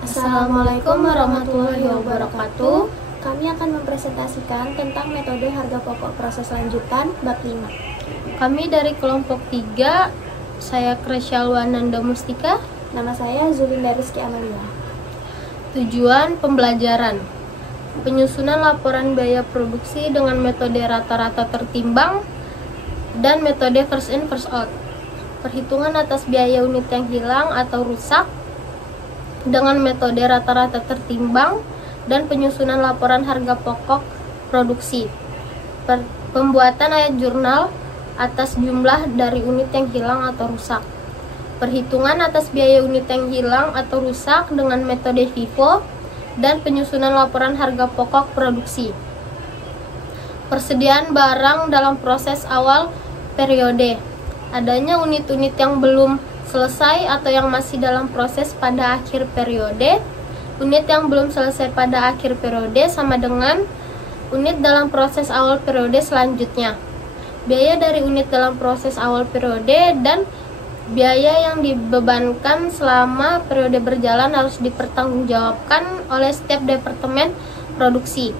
Assalamualaikum warahmatullahi wabarakatuh. Kami akan mempresentasikan tentang metode harga pokok proses lanjutan bab 5. Kami dari kelompok 3, saya Kresyalwananda Mustika. Nama saya Zulinda Rizky Amalia. Tujuan pembelajaran: penyusunan laporan biaya produksi dengan metode rata-rata tertimbang dan metode first in first out. Perhitungan atas biaya unit yang hilang atau rusak dengan metode rata-rata tertimbang dan penyusunan laporan harga pokok produksi. Pembuatan ayat jurnal atas jumlah dari unit yang hilang atau rusak. Perhitungan atas biaya unit yang hilang atau rusak dengan metode FIFO dan penyusunan laporan harga pokok produksi. Persediaan barang dalam proses awal periode. Adanya unit-unit yang belum selesai atau yang masih dalam proses pada akhir periode. Unit yang belum selesai pada akhir periode sama dengan unit dalam proses awal periode selanjutnya. Biaya dari unit dalam proses awal periode dan biaya yang dibebankan selama periode berjalan harus dipertanggungjawabkan oleh setiap departemen produksi.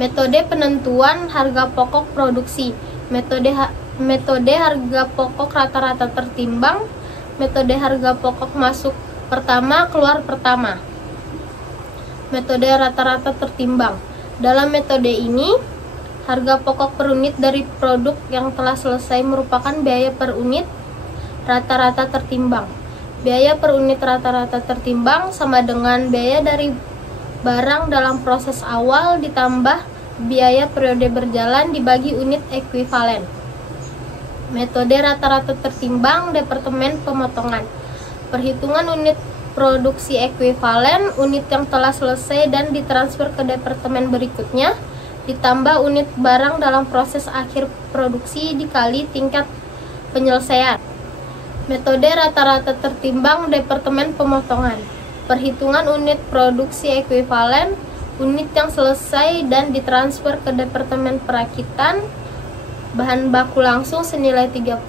Metode penentuan harga pokok produksi. Metode harga pokok rata-rata tertimbang. Metode harga pokok masuk pertama, keluar pertama. Metode rata-rata tertimbang. Dalam metode ini, harga pokok per unit dari produk yang telah selesai merupakan biaya per unit rata-rata tertimbang. Biaya per unit rata-rata tertimbang sama dengan biaya dari barang dalam proses awal ditambah biaya periode berjalan dibagi unit ekuivalen. Metode rata-rata tertimbang departemen pemotongan. Perhitungan unit produksi ekuivalen unit yang telah selesai dan ditransfer ke departemen berikutnya ditambah unit barang dalam proses akhir produksi dikali tingkat penyelesaian. Metode rata-rata tertimbang departemen pemotongan. Perhitungan unit produksi ekuivalen unit yang selesai dan ditransfer ke departemen perakitan. Bahan baku langsung senilai 31.000,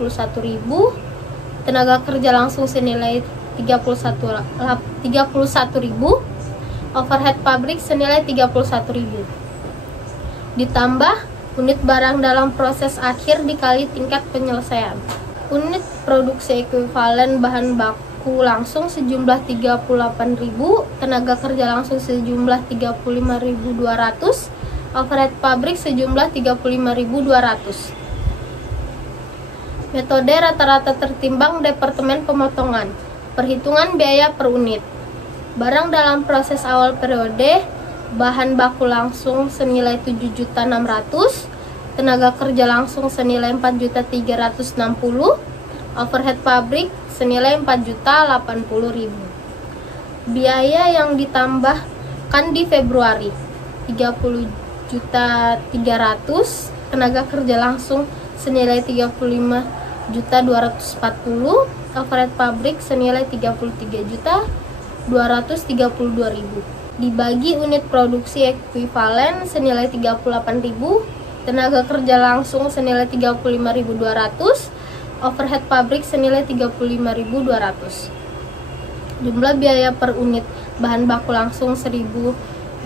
tenaga kerja langsung senilai 31.000, overhead pabrik senilai 31.000. Ditambah unit barang dalam proses akhir dikali tingkat penyelesaian. Unit produksi ekuivalen bahan baku langsung sejumlah 38.000, tenaga kerja langsung sejumlah 35.200, overhead pabrik sejumlah 35.200. Metode rata-rata tertimbang departemen pemotongan. Perhitungan biaya per unit. Barang dalam proses awal periode, bahan baku langsung senilai 7.600.000, tenaga kerja langsung senilai 4.360.000, overhead pabrik senilai 4.080.000. Biaya yang ditambahkan di Februari 30.300.000, tenaga kerja langsung senilai 35.240.000, overhead pabrik senilai 33.232.000. Dibagi unit produksi ekuivalen senilai 38.000, tenaga kerja langsung senilai 35.200, overhead pabrik senilai 35.200. Jumlah biaya per unit bahan baku langsung 1.050,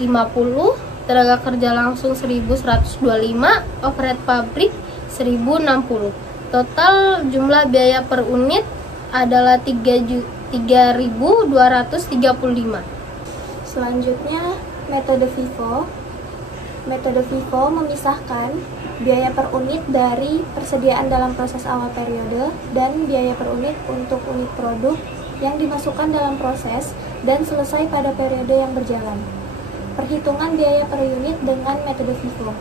tenaga kerja langsung 1.125, overhead pabrik 1.060. Total jumlah biaya per unit adalah 3.235. Selanjutnya, metode FIFO. Metode FIFO memisahkan biaya per unit dari persediaan dalam proses awal periode dan biaya per unit untuk unit produk yang dimasukkan dalam proses dan selesai pada periode yang berjalan. Perhitungan biaya per unit dengan metode FIFO.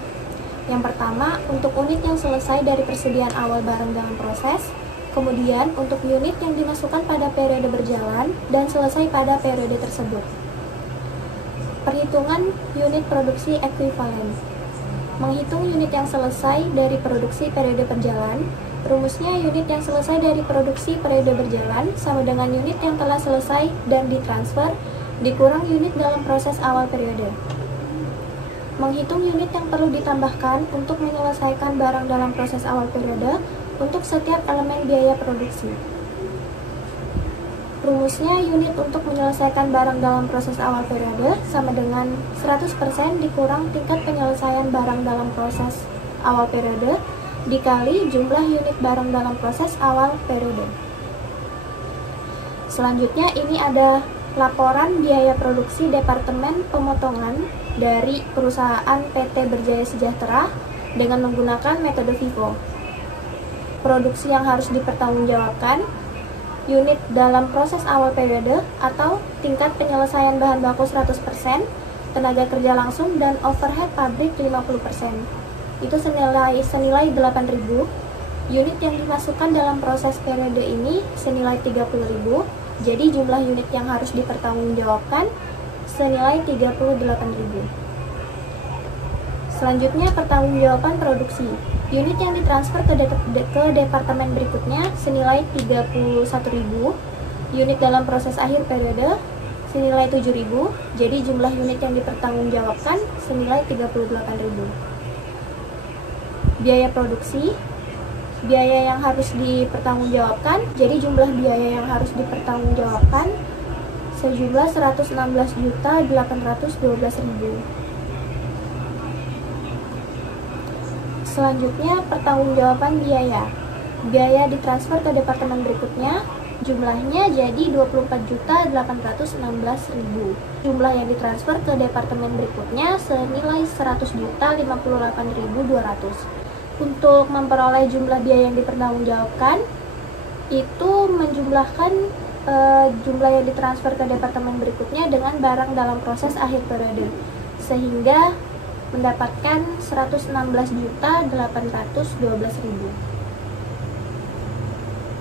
Yang pertama, untuk unit yang selesai dari persediaan awal barang dalam proses, kemudian untuk unit yang dimasukkan pada periode berjalan dan selesai pada periode tersebut. Perhitungan unit produksi ekuivalen. Menghitung unit yang selesai dari produksi periode berjalan. Rumusnya, unit yang selesai dari produksi periode berjalan sama dengan unit yang telah selesai dan ditransfer dikurang unit dalam proses awal periode. Menghitung unit yang perlu ditambahkan untuk menyelesaikan barang dalam proses awal periode untuk setiap elemen biaya produksi. Rumusnya, unit untuk menyelesaikan barang dalam proses awal periode sama dengan 100% dikurang tingkat penyelesaian barang dalam proses awal periode dikali jumlah unit barang dalam proses awal periode. Selanjutnya ini ada laporan biaya produksi Departemen Pemotongan dari perusahaan PT Berjaya Sejahtera dengan menggunakan metode FIFO. Produksi yang harus dipertanggungjawabkan, unit dalam proses awal periode atau tingkat penyelesaian bahan baku 100%, tenaga kerja langsung dan overhead pabrik 50%. Itu senilai 8.000. Unit yang dimasukkan dalam proses periode ini senilai 30.000. Jadi jumlah unit yang harus dipertanggungjawabkan senilai 38.000. Selanjutnya pertanggungjawaban produksi. Unit yang ditransfer ke departemen berikutnya senilai 31.000. Unit dalam proses akhir periode senilai 7.000. Jadi jumlah unit yang dipertanggungjawabkan senilai 38.000. Biaya produksi, biaya yang harus dipertanggungjawabkan. Jadi jumlah biaya yang harus dipertanggungjawabkan sejumlah 116.812.000. Selanjutnya, pertanggungjawaban biaya. Biaya ditransfer ke departemen berikutnya, jumlahnya jadi 24.816.000. Jumlah yang ditransfer ke departemen berikutnya senilai 100.058.200. Untuk memperoleh jumlah biaya yang dipertanggungjawabkan, itu menjumlahkan jumlah yang ditransfer ke departemen berikutnya dengan barang dalam proses akhir periode, sehingga mendapatkan 116.812.000.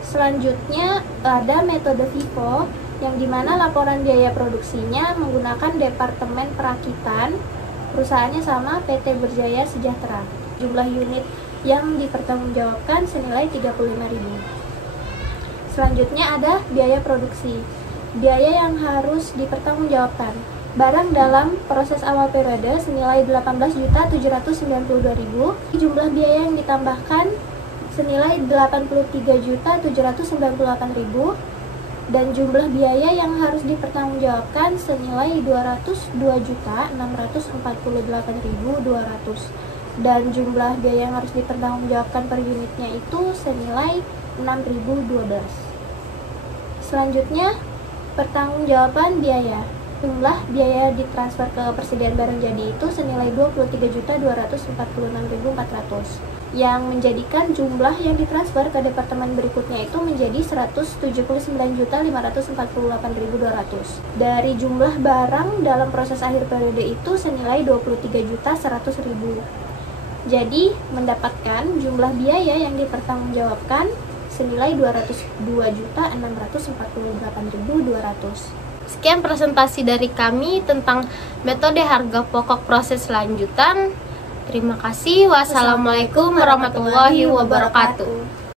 Selanjutnya ada metode FIFO, yang dimana laporan biaya produksinya menggunakan Departemen Perakitan, perusahaannya sama PT Berjaya Sejahtera. Jumlah unit yang dipertanggungjawabkan senilai 35.000. Selanjutnya ada biaya produksi, biaya yang harus dipertanggungjawabkan. Barang dalam proses awal periode senilai 18.792.000. Jumlah biaya yang ditambahkan senilai 83.798.000 dan jumlah biaya yang harus dipertanggungjawabkan senilai 202.648.200 dan jumlah biaya yang harus dipertanggungjawabkan per unitnya itu senilai 6.012. Selanjutnya, pertanggungjawaban biaya. Jumlah biaya ditransfer ke persediaan barang jadi itu senilai 23.246.400, yang menjadikan jumlah yang ditransfer ke departemen berikutnya itu menjadi 179.548.200. Dari jumlah barang dalam proses akhir periode itu senilai 23.100.000. Jadi mendapatkan jumlah biaya yang dipertanggungjawabkan senilai 202.648.200. Sekian presentasi dari kami tentang metode harga pokok proses lanjutan. Terima kasih. Wassalamualaikum warahmatullahi wabarakatuh.